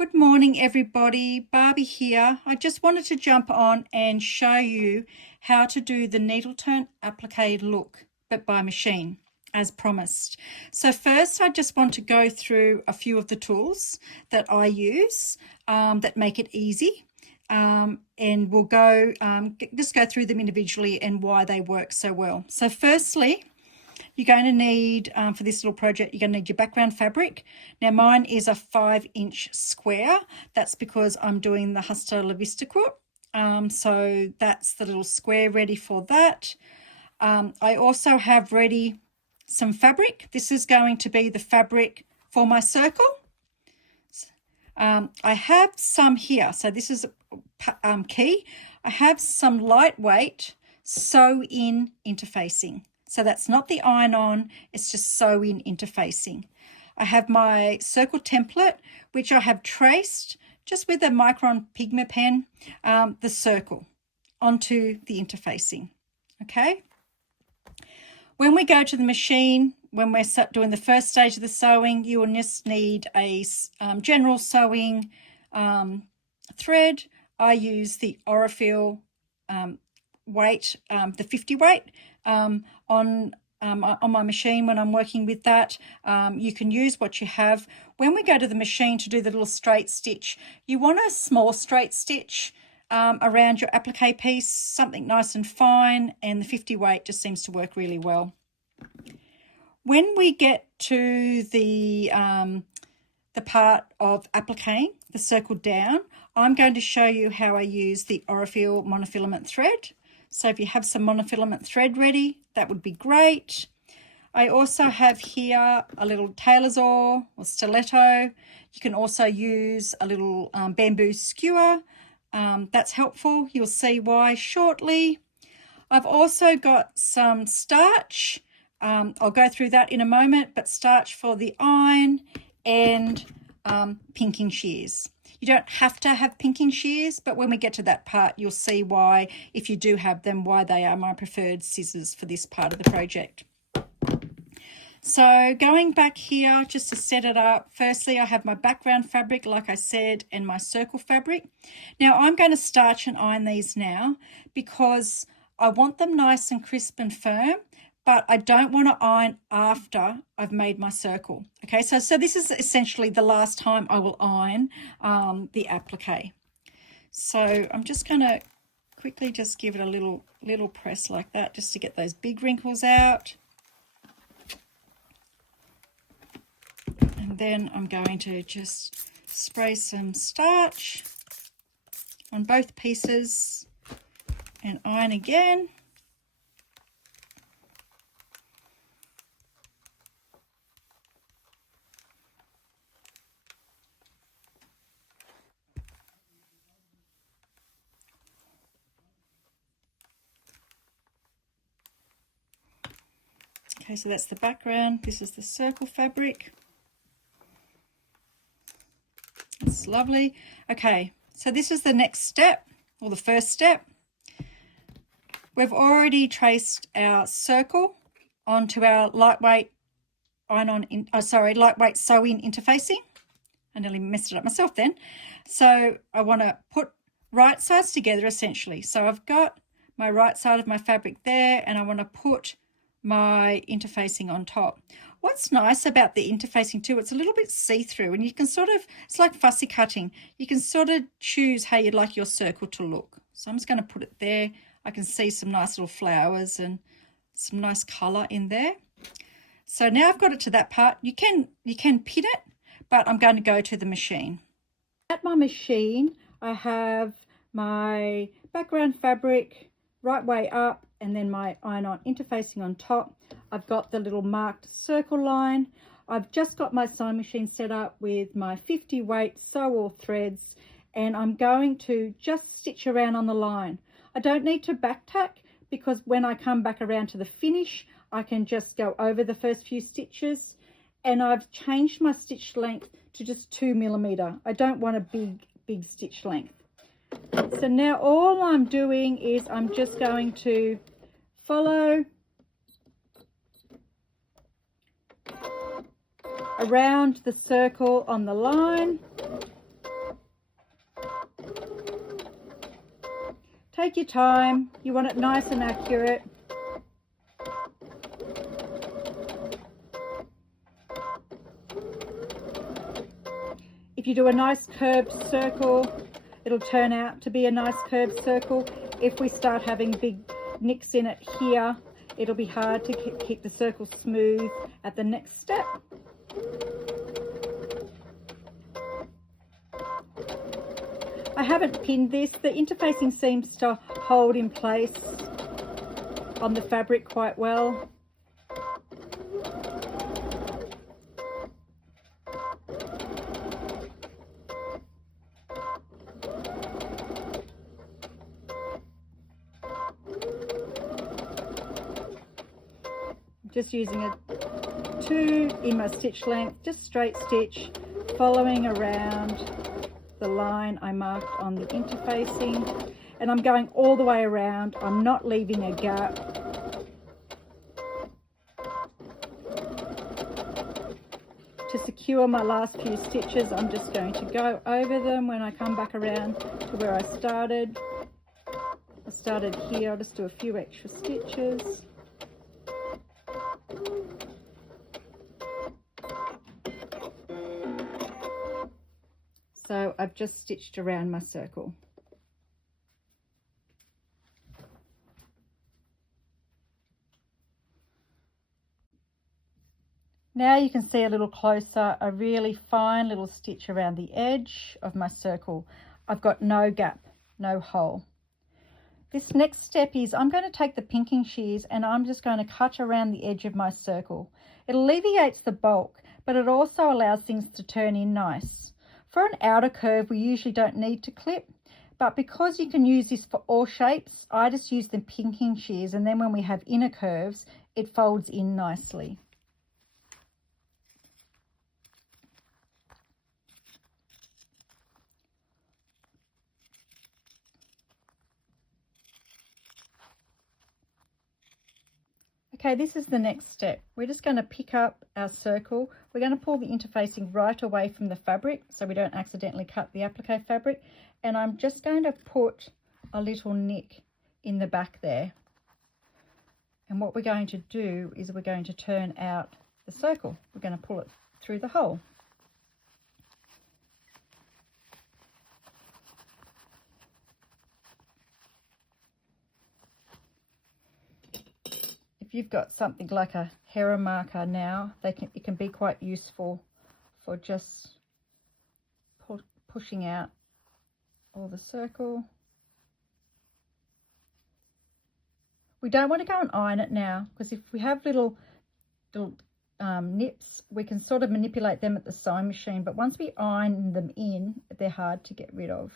Good morning, everybody. Barbie here. I just wanted to jump on and show you how to do the needle turn applique look, but by machine, as promised. So first, I just want to go through a few of the tools that I use that make it easy. And we'll just go through them individually and why they work so well. So firstly, you're going to need, for this little project, you're going to need your background fabric. Now mine is a 5-inch square. That's because I'm doing the Hasta La Vista quilt. So that's the little square ready for that. I also have ready some fabric. This is going to be the fabric for my circle. I have some here. So this is key. I have some lightweight sew-in interfacing. So that's not the iron-on, it's just sew-in interfacing. I have my circle template, which I have traced just with a micron pigment pen, the circle onto the interfacing, okay? When we go to the machine, when we're doing the first stage of the sewing, you will just need a general sewing thread. I use the Aurifil weight, the 50 weight on my machine when I'm working with that. You can use what you have. When we go to the machine to do the little straight stitch, you want a small straight stitch around your applique piece, something nice and fine, and the 50 weight just seems to work really well. When we get to the part of appliquing, the circle down, I'm going to show you how I use the Aurifil Monofilament thread. So if you have some monofilament thread ready, that would be great. I also have here a little tailor's oar or stiletto. You can also use a little bamboo skewer. That's helpful. You'll see why shortly. I've also got some starch. I'll go through that in a moment, but starch for the iron and pinking shears. You don't have to have pinking shears, but when we get to that part, you'll see why, if you do have them, why they are my preferred scissors for this part of the project. So going back here, just to set it up, firstly, I have my background fabric, like I said, and my circle fabric. Now I'm going to starch and iron these now because I want them nice and crisp and firm, but I don't want to iron after I've made my circle. Okay, so this is essentially the last time I will iron the applique. So I'm just going to quickly just give it a little press like that, just to get those big wrinkles out. And then I'm going to just spray some starch on both pieces and iron again. Okay, so that's the background. This is the circle fabric. It's lovely. Okay, so this is the next step, or the first step. We've already traced our circle onto our lightweight lightweight sew-in interfacing. I nearly messed it up myself then. So I want to put right sides together essentially. So I've got my right side of my fabric there, and I want to put my interfacing on top. What's nice about the interfacing too, it's a little bit see-through, and you can sort of, it's like fussy cutting. You can sort of choose how you'd like your circle to look. So I'm just going to put it there. I can see some nice little flowers and some nice colour in there. So now I've got it to that part. You can pin it, but I'm going to go to the machine. At my machine, I have my background fabric right way up, and then my iron-on interfacing on top. I've got the little marked circle line. I've just got my sewing machine set up with my 50 weight sew-all threads, and I'm going to just stitch around on the line. I don't need to back tack, because when I come back around to the finish, I can just go over the first few stitches. And I've changed my stitch length to just 2mm. I don't want a big stitch length. So now all I'm doing is I'm just going to follow around the circle on the line, Take your time. You want it nice and accurate. If you do a nice curved circle, it'll turn out to be a nice curved circle. If we start having big nicks in it here, it'll be hard to keep the circle smooth at the next step. I haven't pinned this. The interfacing seems to hold in place on the fabric quite well. Just using a 2 in my stitch length, just straight stitch, following around the line I marked on the interfacing, and I'm going all the way around. I'm not leaving a gap. To secure my last few stitches, I'm just going to go over them when I come back around to where I started. I started here. I'll just do a few extra stitches. So I've just stitched around my circle. Now you can see a little closer, a really fine little stitch around the edge of my circle. I've got no gap, no hole. This next step is I'm going to take the pinking shears and I'm just going to cut around the edge of my circle. It alleviates the bulk, but it also allows things to turn in nice. For an outer curve, we usually don't need to clip, but because you can use this for all shapes, I just use the pinking shears, and then when we have inner curves, it folds in nicely. Okay, this is the next step. We're just going to pick up our circle. We're going to pull the interfacing right away from the fabric so we don't accidentally cut the applique fabric. And I'm just going to put a little nick in the back there. And what we're going to do is we're going to turn out the circle. We're going to pull it through the hole. If you've got something like a Hera marker now, it can be quite useful for just pushing out all the circle. We don't want to go and iron it now, because if we have little nips, we can sort of manipulate them at the sewing machine, but once we iron them in, they're hard to get rid of.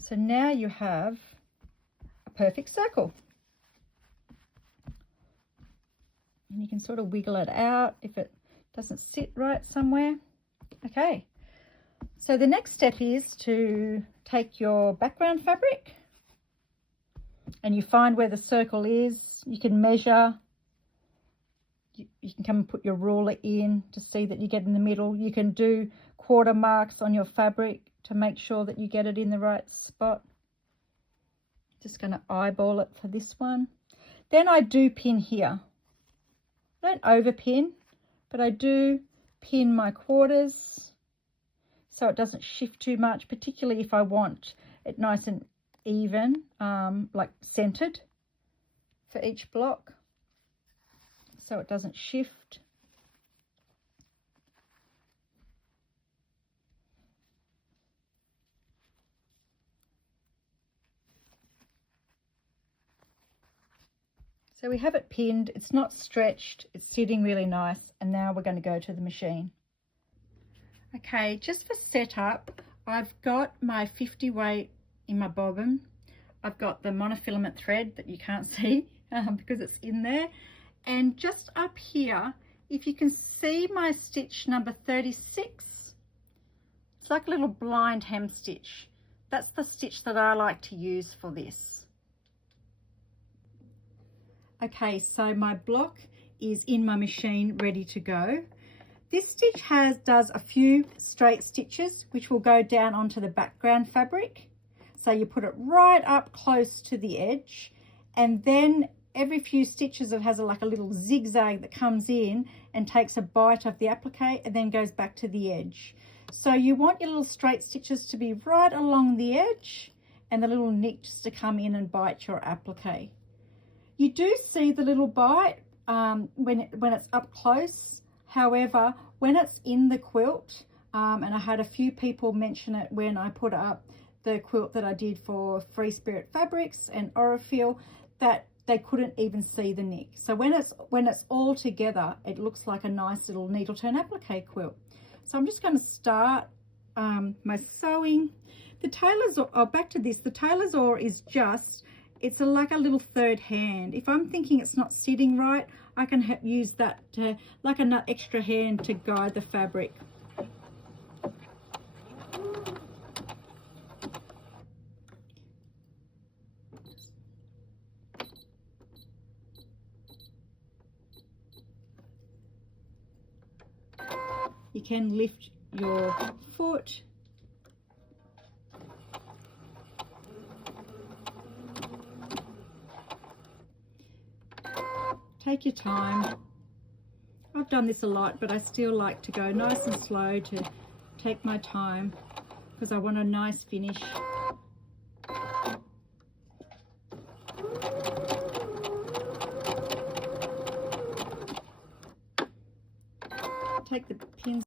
So now you have a perfect circle. And you can sort of wiggle it out if it doesn't sit right somewhere. Okay, so the next step is to take your background fabric and you find where the circle is. You can measure. You can come and put your ruler in to see that you get in the middle. You can do quarter marks on your fabric to make sure that you get it in the right spot. Just going to eyeball it for this one. Then I do pin here. I don't over pin, but I do pin my quarters so it doesn't shift too much, particularly if I want it nice and even, like centered for each block, so it doesn't shift. So we have it pinned, it's not stretched, it's sitting really nice, and now we're going to go to the machine. Okay, just for setup, I've got my 50 weight in my bobbin. I've got the monofilament thread that you can't see because it's in there. And just up here, if you can see my stitch number 36, it's like a little blind hem stitch. That's the stitch that I like to use for this. Okay, so my block is in my machine ready to go. This stitch does a few straight stitches which will go down onto the background fabric. So you put it right up close to the edge, and then every few stitches it has like a little zigzag that comes in and takes a bite of the applique and then goes back to the edge. So you want your little straight stitches to be right along the edge and the little nicks to come in and bite your applique. You do see the little bite when it's up close. However, when it's in the quilt, and I had a few people mention it when I put up the quilt that I did for Free Spirit Fabrics and Aurifil, that they couldn't even see the nick. So when it's all together, it looks like a nice little needle turn applique quilt. So I'm just going to start my sewing. The tailor's oar, back to this, the tailor's oar is just, it's like a little third hand. If I'm thinking it's not sitting right, I can use that to, like an extra hand to guide the fabric. You can lift your foot. Take your time. I've done this a lot, but I still like to go nice and slow, to take my time, because I want a nice finish. Take the pins